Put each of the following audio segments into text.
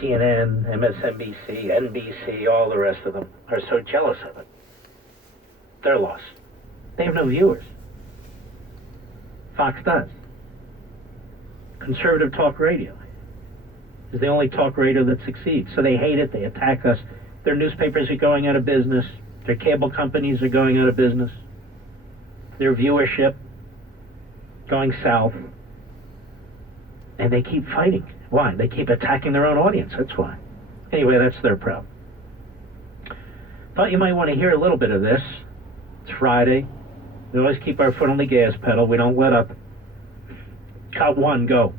CNN, MSNBC, NBC, all the rest of them are so jealous of it. They're lost. They have no viewers. Fox does. Conservative talk radio is the only talk radio that succeeds. So they hate it. They attack us. Their newspapers are going out of business. Their cable companies are going out of business. Their viewership going south. And they keep fighting. Why? They keep attacking their own audience. That's why. Anyway, that's their problem. Thought you might want to hear a little bit of this. It's Friday. We always keep our foot on the gas pedal. We don't let up. Cut one, go.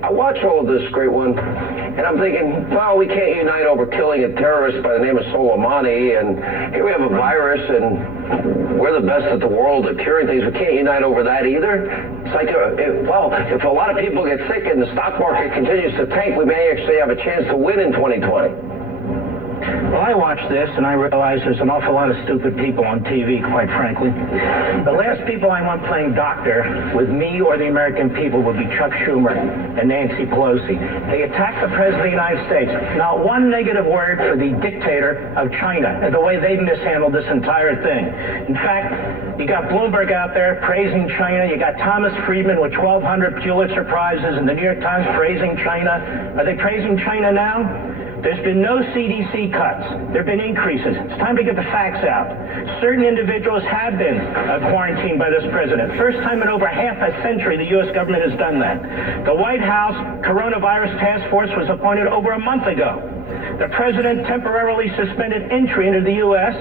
I watch all of this, great one, and I'm thinking, well, we can't unite over killing a terrorist by the name of Soleimani, and here we have a virus, and we're the best at the world at curing things. We can't unite over that either. It's like, if a lot of people get sick and the stock market continues to tank, we may actually have a chance to win in 2020. Well, I watch this, and I realize there's an awful lot of stupid people on TV, quite frankly. The last people I want playing doctor with me or the American people would be Chuck Schumer and Nancy Pelosi. They attacked the President of the United States. Not one negative word for the dictator of China and the way they've mishandled this entire thing. In fact, you got Bloomberg out there praising China. You got Thomas Friedman with 1,200 Pulitzer Prizes and the New York Times praising China. Are they praising China now? There's been no CDC cuts. There have been increases. It's time to get the facts out. Certain individuals have been quarantined by this president. First time in over half a century the U.S. government has done that. The White House Coronavirus Task Force was appointed over a month ago. The president temporarily suspended entry into the U.S.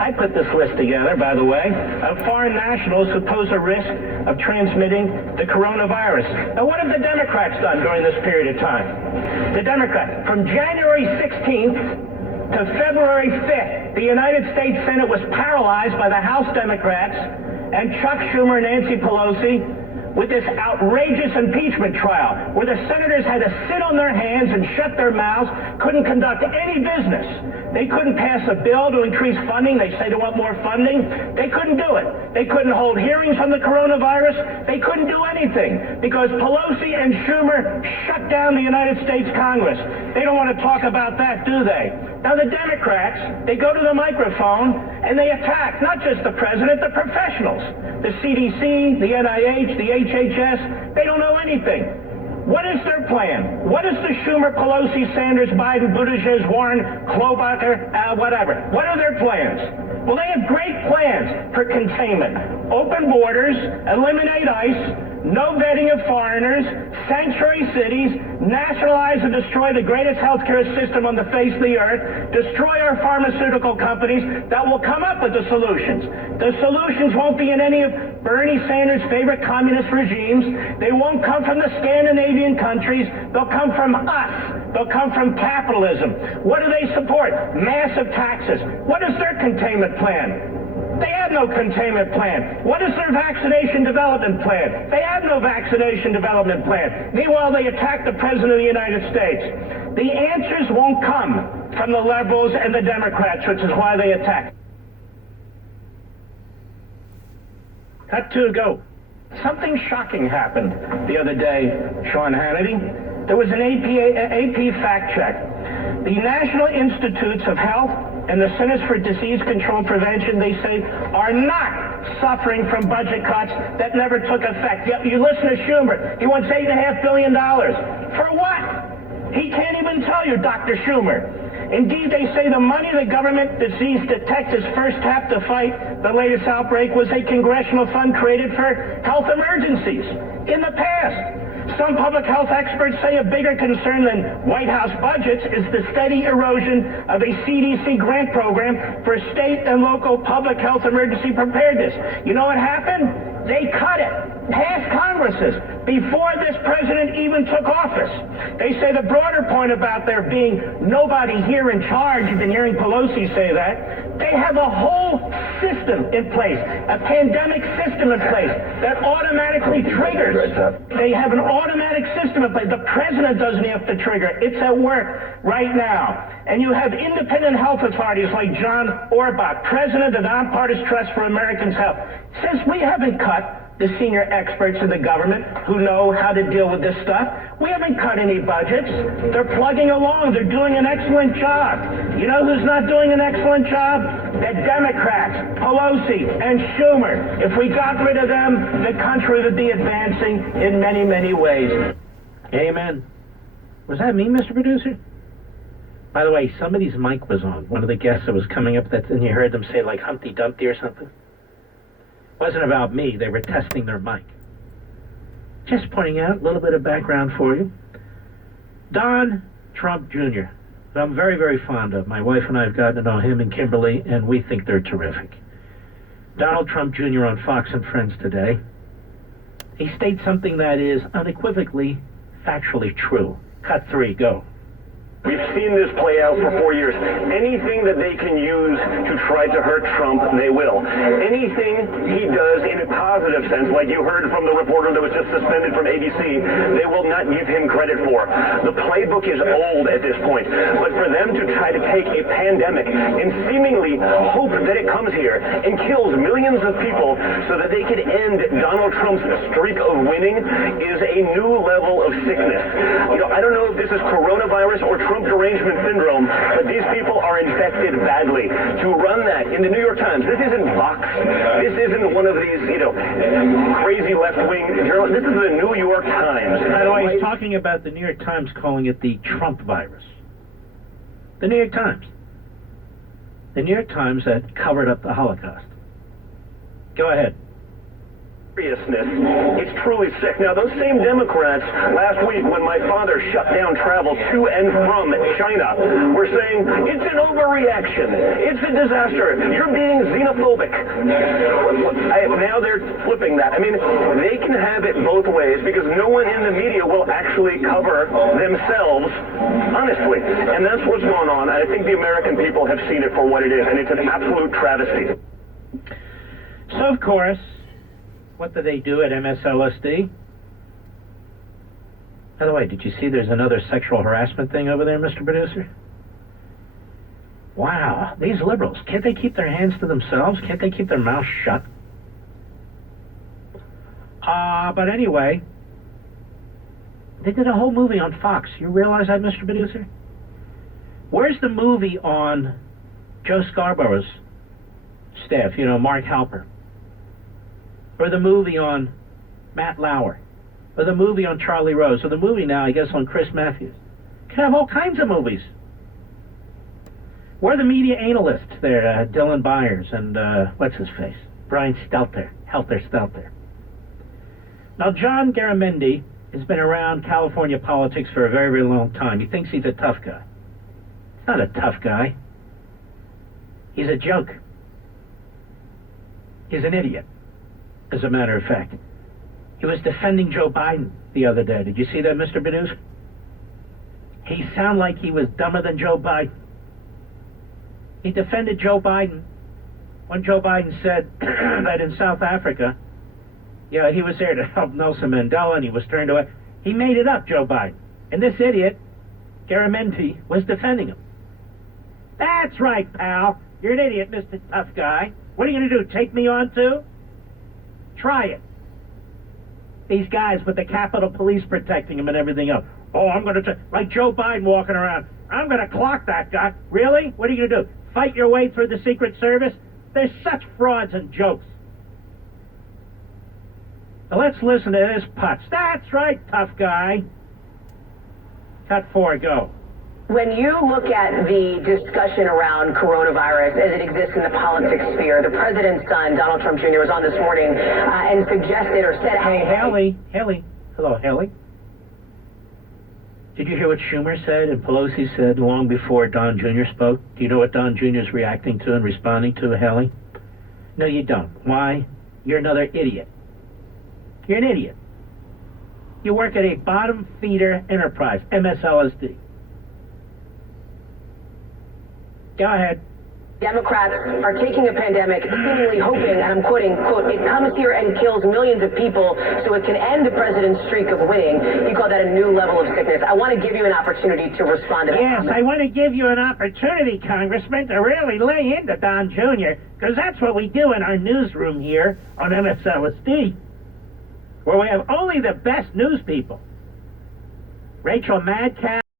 I put this list together, by the way, of foreign nationals who pose a risk of transmitting the coronavirus. Now, what have the Democrats done during this period of time? The Democrats, from January 16th to February 5th, the United States Senate was paralyzed by the House Democrats and Chuck Schumer and Nancy Pelosi with this outrageous impeachment trial, where the senators had to sit on their hands and shut their mouths, couldn't conduct any business. They couldn't pass a bill to increase funding. They say they want more funding. They couldn't do it. They couldn't hold hearings on the coronavirus. They couldn't do anything because Pelosi and Schumer shut down the United States Congress. They don't want to talk about that, do they? Now, the Democrats, they go to the microphone and they attack not just the president, the professionals. The CDC, the NIH, the HHS, they don't know anything. What is their plan? What is the Schumer, Pelosi, Sanders, Biden, Buttigieg, Warren, Klobuchar, whatever? What are their plans? Well, they have great plans for containment. Open borders, eliminate ICE, no vetting of foreigners, sanctuary cities, nationalize and destroy the greatest healthcare system on the face of the earth, destroy our pharmaceutical companies that will come up with the solutions. The solutions won't be in any of Bernie Sanders' favorite communist regimes. They won't come from the Scandinavian countries. They'll come from us. They'll come from capitalism. What do they support? Massive taxes. What is their containment plan? They have no containment plan. What is their vaccination development plan? They have no vaccination development plan. Meanwhile, they attack the President of the United States. The answers won't come from the liberals and the Democrats, which is why they attack. Cut two, go. Something shocking happened the other day, Sean Hannity. There was an AP fact check. The National Institutes of Health and the Centers for Disease Control and Prevention, they say, are not suffering from budget cuts that never took effect. Yet you listen to Schumer. He wants $8.5 billion. For what? He can't even tell you, Dr. Schumer. Indeed, they say the money the government disease detectives first tapped to fight the latest outbreak was a congressional fund created for health emergencies. In the past, some public health experts say a bigger concern than White House budgets is the steady erosion of a CDC grant program for state and local public health emergency preparedness. You know what happened? They cut it past Congresses before this president even took office. They say the broader point about there being nobody here in charge, you've been hearing Pelosi say that, they have a whole system in place, a pandemic system in place that automatically triggers. They have an automatic system in place. The president doesn't have to trigger. It's at work right now. And you have independent health authorities like John Orbach, president of the Nonpartisan Trust for Americans' Health, says we haven't cut the senior experts in the government who know how to deal with this stuff. We haven't cut any budgets. They're plugging along. They're doing an excellent job. You know who's not doing an excellent job? The Democrats, Pelosi and Schumer. If we got rid of them, the country would be advancing in many, many ways. Amen. Was that me, Mr. Producer? By the way, somebody's mic was on. One of the guests that was coming up, and you heard them say like Humpty Dumpty or something. Wasn't about me. They were testing their mic. Just pointing out a little bit of background for you. Don Trump Jr., who I'm very, very fond of. My wife and I have gotten to know him and Kimberly, and we think they're terrific. Donald Trump Jr. on Fox and Friends today. He states something that is unequivocally, factually true. Cut 3, go. We've seen this play out for 4 years. Anything that they can use to try to hurt Trump, they will. Anything he does in a positive sense, like you heard from the reporter that was just suspended from ABC, they will not give him credit for. The playbook is old at this point. But for them to try to take a pandemic and seemingly hope that it comes here and kills millions of people so that they can end Donald Trump's streak of winning is a new level of sickness. You know, I don't know if this is coronavirus or Trump derangement syndrome, but these people are infected badly. To run that in the New York Times, this isn't Vox. This isn't one of these, crazy left-wing journalists. This is the New York Times. By the way, he's talking about the New York Times calling it the Trump virus. The New York Times. The New York Times that covered up the Holocaust. Go ahead. It's truly sick. Now, those same Democrats last week, when my father shut down travel to and from China, were saying, it's an overreaction. It's a disaster. You're being xenophobic. Now they're flipping that. I mean, they can have it both ways because no one in the media will actually cover themselves honestly. And that's what's going on. I think the American people have seen it for what it is, and it's an absolute travesty. So, of course, what do they do at MSLSD? By the way, did you see there's another sexual harassment thing over there, Mr. Producer? Wow, these liberals, can't they keep their hands to themselves? Can't they keep their mouths shut? But anyway, they did a whole movie on Fox. You realize that, Mr. Producer? Where's the movie on Joe Scarborough's staff, Mark Halper? Or the movie on Matt Lauer, or the movie on Charlie Rose, or the movie now, I guess, on Chris Matthews. Can have all kinds of movies. Where are the media analysts there? Dylan Byers and, what's his face? Brian Stelter. Now, John Garamendi has been around California politics for a very, very long time. He thinks he's a tough guy. He's not a tough guy. He's a joke. He's an idiot. As a matter of fact, he was defending Joe Biden the other day. Did you see that, Mr. Bedouze? He sounded like he was dumber than Joe Biden. He defended Joe Biden when Joe Biden said that in South Africa, he was there to help Nelson Mandela and he was turned away. He made it up, Joe Biden. And this idiot, Garamendi, was defending him. That's right, pal. You're an idiot, Mr. Tough Guy. What are you going to do, take me on too? Try it. These guys with the Capitol Police protecting him and everything else. Oh, I'm going to, like Joe Biden walking around, I'm going to clock that guy. Really? What are you going to do? Fight your way through the Secret Service? There's such frauds and jokes. Now let's listen to this putz. That's right, tough guy. Cut 4, go. When you look at the discussion around coronavirus as it exists in the politics sphere, the president's son, Donald Trump Jr., was on this morning and suggested or said... Hey, Haley. Hello, Haley. Did you hear what Schumer said and Pelosi said long before Don Jr. spoke? Do you know what Don Jr. is reacting to and responding to, Haley? No, you don't. Why? You're another idiot. You're an idiot. You work at a bottom feeder enterprise, MSLSD. Go ahead. Democrats are taking a pandemic, seemingly hoping, and I'm quoting, quote, it comes here and kills millions of people so it can end the president's streak of winning. You call that a new level of sickness. I want to give you an opportunity to respond to that. Yes, I want to give you an opportunity, Congressman, to really lay into Don Jr., because that's what we do in our newsroom here on MSLSD. where we have only the best news people. Rachel Madcow.